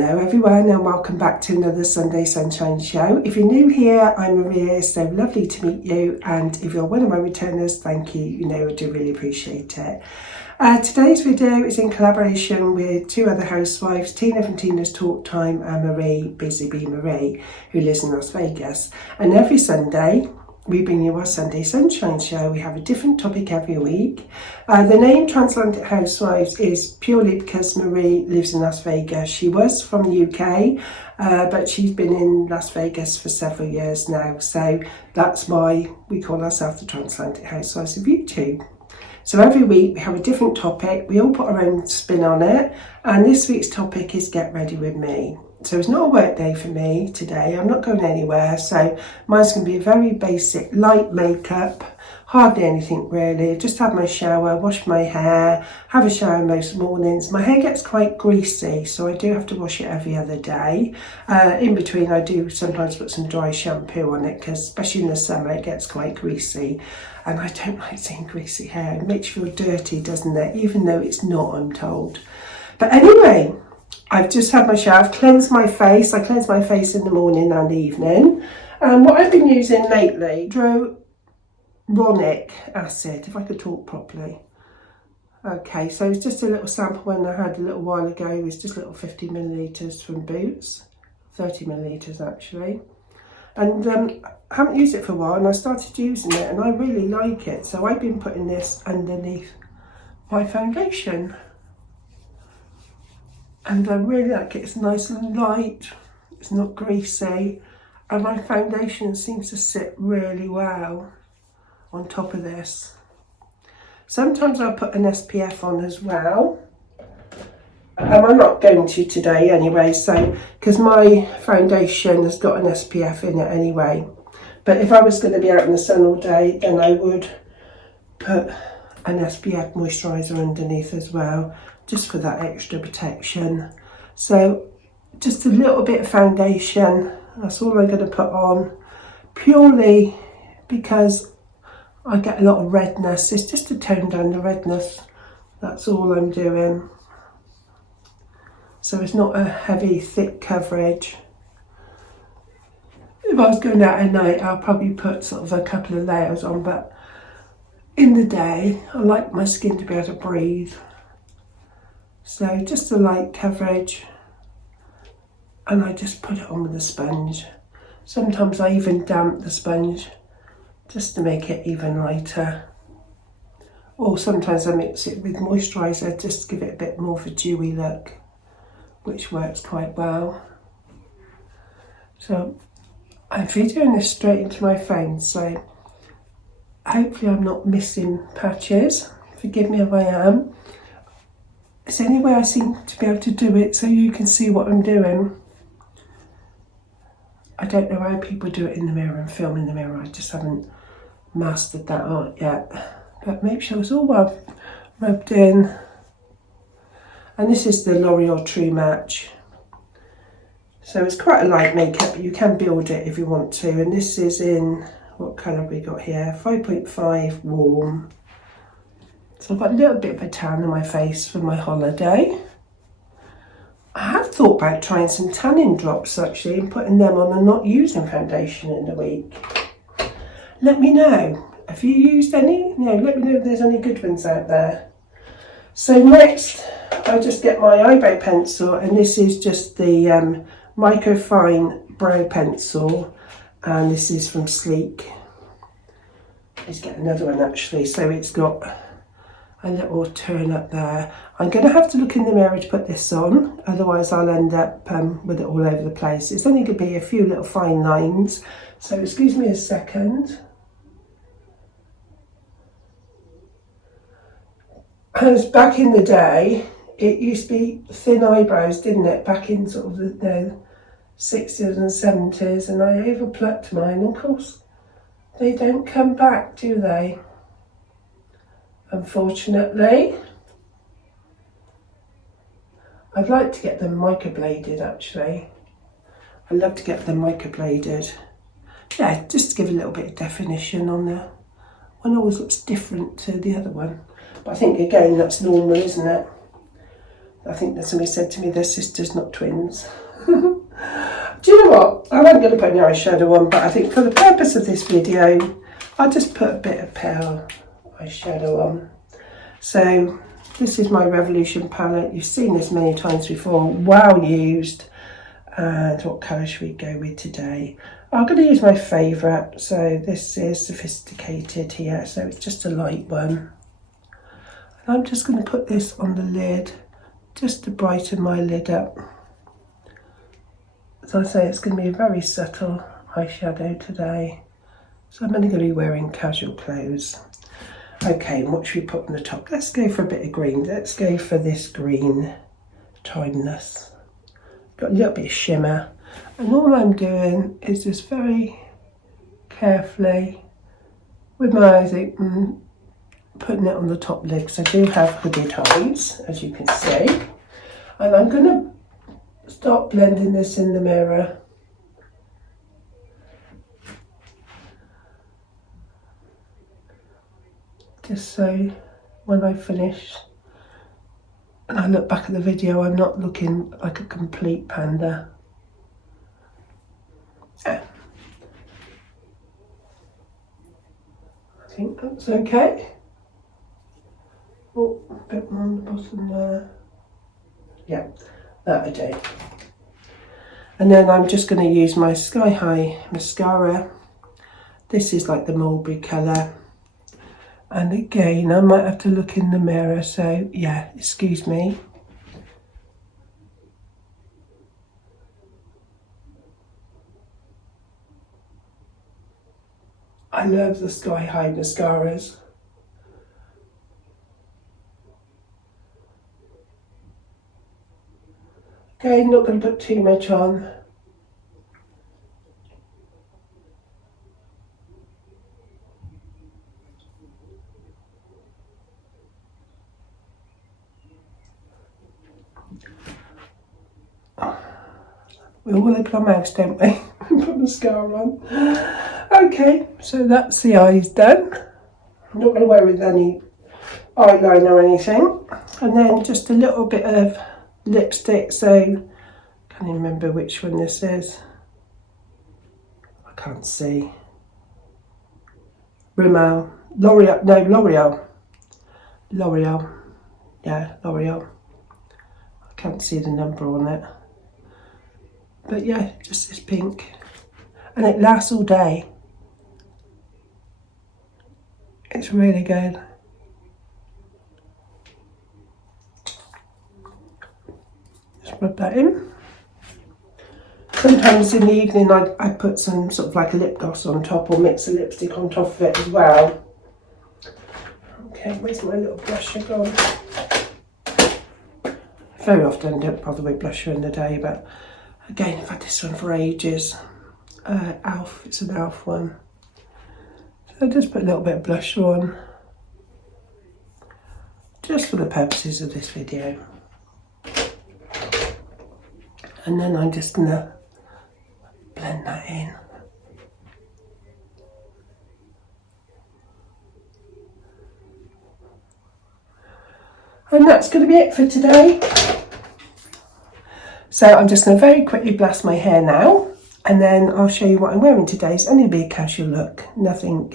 Hello everyone and welcome back to another Sunday Sunshine Show. If you're new here, I'm Maria, so lovely to meet you, and if you're one of my returners, thank you, I do really appreciate it. Today's video is in collaboration with two other housewives, Tina from Tina's Talk Time and Marie, Busy Bee Marie, who lives in Las Vegas. And every Sunday, we bring you our Sunday Sunshine Show. We have a different topic every week. The name Transatlantic Housewives is purely because Marie lives in Las Vegas. She was from the UK, but she's been in Las Vegas for several years now. So that's why we call ourselves the Transatlantic Housewives of YouTube. So every week we have a different topic. We all put our own spin on it. And this week's topic is Get Ready With Me. So it's not a work day for me today. I'm not going anywhere. So mine's going to be a very basic light makeup, hardly anything really. Just have my shower, wash my hair, have a shower most mornings. My hair gets quite greasy, so I do have to wash it every other day. In between, I do sometimes put some dry shampoo on it because especially in the summer it gets quite greasy. And I don't like seeing greasy hair. It makes you feel dirty, doesn't it? Even though it's not, I'm told. But anyway, I've just had my shower, I've cleansed my face. I cleanse my face in the morning and evening. And what I've been using lately, hyaluronic acid, if I could talk properly. Okay, so it's just a little sample one I had a little while ago. It was just little 50 millilitres from Boots, 30 millilitres actually. And I haven't used it for a while and I started using it and I really like it. So I've been putting this underneath my foundation. And I really like it. It's nice and light, it's not greasy, and my foundation seems to sit really well on top of this. Sometimes I'll put an SPF on as well. I'm not going to today anyway, so because my foundation has got an SPF in it anyway. But if I was going to be out in the sun all day, then I would put an SPF moisturiser underneath as well, just for that extra protection. So just a little bit of foundation, that's all I'm going to put on, purely because I get a lot of redness. It's just to tone down the redness, that's all I'm doing. So it's not a heavy, thick coverage. If I was going out at night, I'll probably put sort of a couple of layers on, but in the day, I like my skin to be able to breathe. So just a light coverage, and I just put it on with a sponge. Sometimes I even damp the sponge just to make it even lighter. Or sometimes I mix it with moisturiser just to give it a bit more of a dewy look, which works quite well. So I'm videoing this straight into my phone, so hopefully I'm not missing patches. Forgive me if I am. It's the only way I seem to be able to do it so you can see what I'm doing. I don't know how people do it in the mirror and film in the mirror. I just haven't mastered that art yet. But make sure it's all well rubbed in. And this is the L'Oreal True Match. So it's quite a light makeup, but you can build it if you want to. And this is in, what colour have we got here? 5.5 warm. So I've got a little bit of a tan on my face for my holiday. I have thought about trying some tanning drops actually and putting them on and not using foundation in the week. Let me know. Have you used any? Let me know if there's any good ones out there. So next, I just get my eyebrow pencil, and this is just the microfine brow pencil, and this is from Sleek. Let's get another one actually. So it's got a little turn up there. I'm going to have to look in the mirror to put this on, otherwise I'll end up with it all over the place. It's only going to be a few little fine lines, so excuse me a second. As back in the day, it used to be thin eyebrows, didn't it? Back in sort of the 60s and 70s, and I overplucked mine. Of course, they don't come back, do they? Unfortunately. I'd like to get them microbladed actually. I'd love to get them microbladed. Yeah, just to give a little bit of definition on there. One always looks different to the other one. But I think again that's normal, isn't it? I think that somebody said to me they're sisters, not twins. Do you know what? I wasn't going to put any eyeshadow on, but I think for the purpose of this video, I'll just put a bit of pale eyeshadow on. So this is my Revolution palette. You've seen this many times before, well used. And what colour should we go with today? I'm going to use my favourite. So this is Sophisticated here, so it's just a light one. And I'm just going to put this on the lid, just to brighten my lid up. As I say, it's going to be a very subtle eyeshadow today. So I'm only going to be wearing casual clothes. Okay, and what should we put on the top? Let's go for a bit of green. Let's go for this green, Timeless. Got a little bit of shimmer. And all I'm doing is just very carefully, with my eyes open, putting it on the top lid, because I do have hooded eyes, as you can see. And I'm going to start blending this in the mirror. Just so when I finish and I look back at the video, I'm not looking like a complete panda. Yeah. I think that's okay. Oh, a bit more on the bottom there. Yeah, that'll do. And then I'm just going to use my Sky High mascara. This is like the mulberry colour. And again, I might have to look in the mirror, so yeah, excuse me. I love the Sky High mascaras. Okay, not going to put too much on. We all look at our mouths, don't we? Put mascara on. Okay, so that's the eyes done. I'm not going to wear with any eyeliner or anything. And then just a little bit of lipstick, so I can't even remember which one this is. I can't see. Rimmel, L'Oreal, no, L'Oreal, yeah, L'Oreal. I can't see the number on it. But yeah, just this pink. And it lasts all day. It's really good. Just rub that in. Sometimes in the evening I put some sort of like a lip gloss on top, or mix a lipstick on top of it as well. Okay, where's my little blusher gone? Very often I don't bother with blusher in the day, but again, I've had this one for ages. Elf, it's an Elf one. So I just put a little bit of blusher on, just for the purposes of this video. And then I'm just going to blend that in. And that's going to be it for today. So I'm just going to very quickly blast my hair now, and then I'll show you what I'm wearing today. It's only a bit casual look, nothing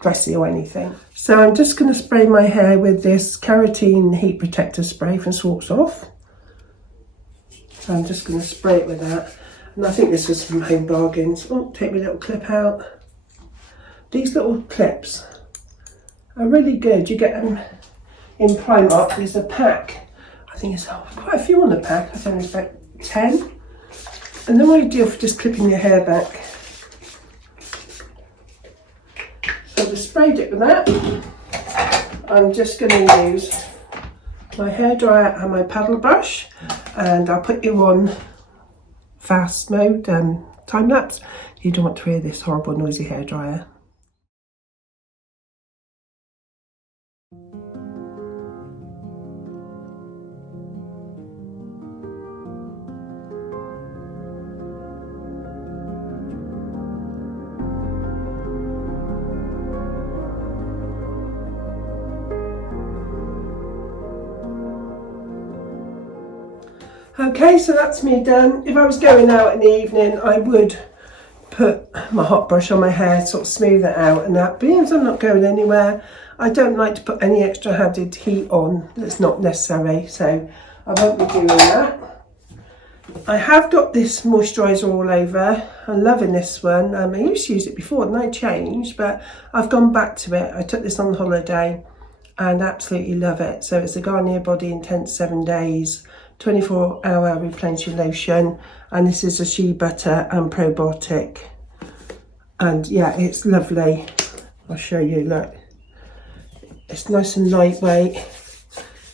dressy or anything. So I'm just going to spray my hair with this Keratin Heat Protector Spray from Swartz. So I'm just going to spray it with that. And I think this was from Home Bargains. Oh, take my little clip out. These little clips are really good. You get them in Primark. There's a pack. I think it's quite a few on the pack. I think it's about 10. And they're ideal for just clipping your hair back. So I've just sprayed it with that. I'm just going to use my hairdryer and my paddle brush, and I'll put you on fast mode and time lapse. You don't want to hear this horrible noisy hairdryer. Okay, so that's me done. If I was going out in the evening, I would put my hot brush on my hair, sort of smooth it out and that. But because I'm not going anywhere, I don't like to put any extra added heat on that's not necessary, so I won't be doing that. I have got this moisturiser all over. I'm loving this one. I used to use it before and I changed, but I've gone back to it. I took this on holiday and absolutely love it. So it's a Garnier Body Intense 7 Days 24-hour replenishing lotion, and this is a shea butter and probiotic, and yeah, it's lovely. I'll show you, look, it's nice and lightweight,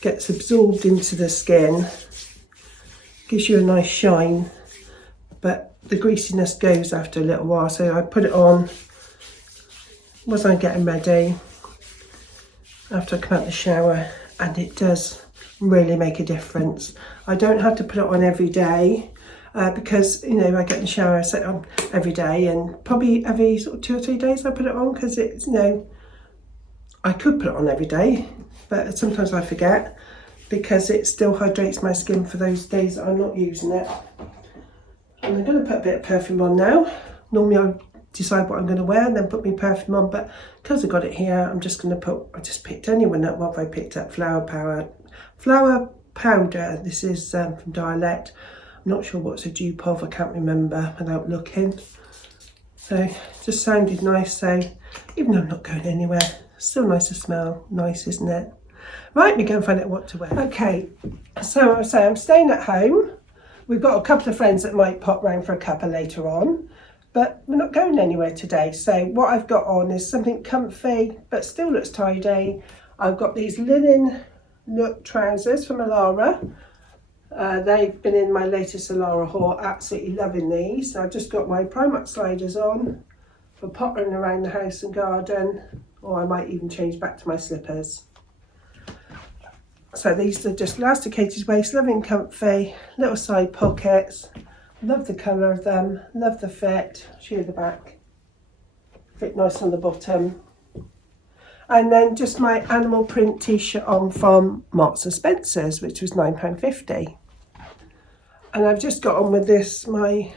gets absorbed into the skin, gives you a nice shine, but the greasiness goes after a little while. So I put it on was I getting ready after I come out the shower, and it does really make a difference. I don't have to put it on every day because, you know, I get in the shower, I set it on every day, and probably every sort of 2 or 3 days I put it on, because it's, you know, I could put it on every day, but sometimes I forget because it still hydrates my skin for those days that I'm not using it. And I'm going to put a bit of perfume on now. Normally I decide what I'm going to wear and then put my perfume on, but because I got it here, I'm just going to put, I just picked anyone up. What have I picked up? Flower powder. This is from Dialect. I'm not sure what's a dupe of, I can't remember without looking. So just sounded nice, so even though I'm not going anywhere, still nice to smell. Nice, isn't it? Right, we go and find out what to wear. Okay, so I'm staying at home. We've got a couple of friends that might pop round for a cuppa later on, but we're not going anywhere today. So what I've got on is something comfy, but still looks tidy. I've got these linen look trousers from Alara. They've been in my latest Alara haul, absolutely loving these. So I've just got my Primark sliders on for pottering around the house and garden, or I might even change back to my slippers. So these are just elasticated waist, loving comfy, little side pockets. Love the colour of them, love the fit. Show you the back. Fit nice on the bottom. And then just my animal print t-shirt on from Marks and Spencer's, which was £9.50. And I've just got on with this, my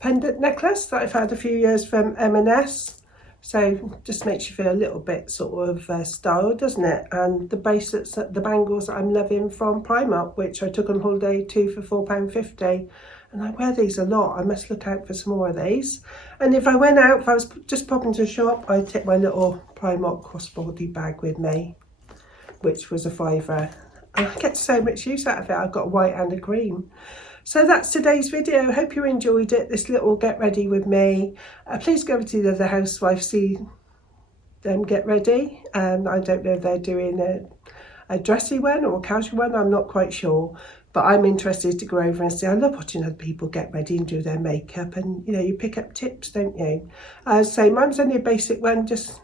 pendant necklace that I've had a few years from M&S. So just makes you feel a little bit sort of styled, doesn't it? And the bracelets, the bangles that I'm loving from Primark, which I took on holiday too for £4.50. And I wear these a lot. I must look out for some more of these. And if I went out, if I was just popping to a shop, I'd take my little Primark crossbody bag with me, which was a £5. And I get so much use out of it. I've got a white and a green. So that's today's video. Hope you enjoyed it, this little get ready with me. Please go over to the other housewives, see them get ready. I don't know if they're doing a dressy one or a casual one, I'm not quite sure. But I'm interested to go over and see. I love watching other people get ready and do their makeup, and you know, you pick up tips, don't you? So mine's only a basic one, just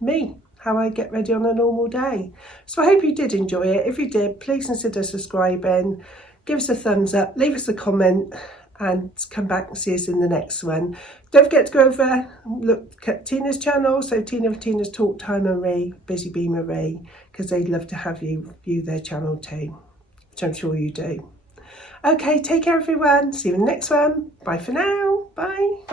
me, how I get ready on a normal day. So I hope you did enjoy it. If you did, please consider subscribing. Give us a thumbs up, leave us a comment, and come back and see us in the next one. Don't forget to go over and look at Tina's channel, so Tina of Tina's Talk Time Marie, Busy Bee Marie, because they'd love to have you view their channel too, which I'm sure you do. Okay, take care everyone, see you in the next one. Bye for now, bye.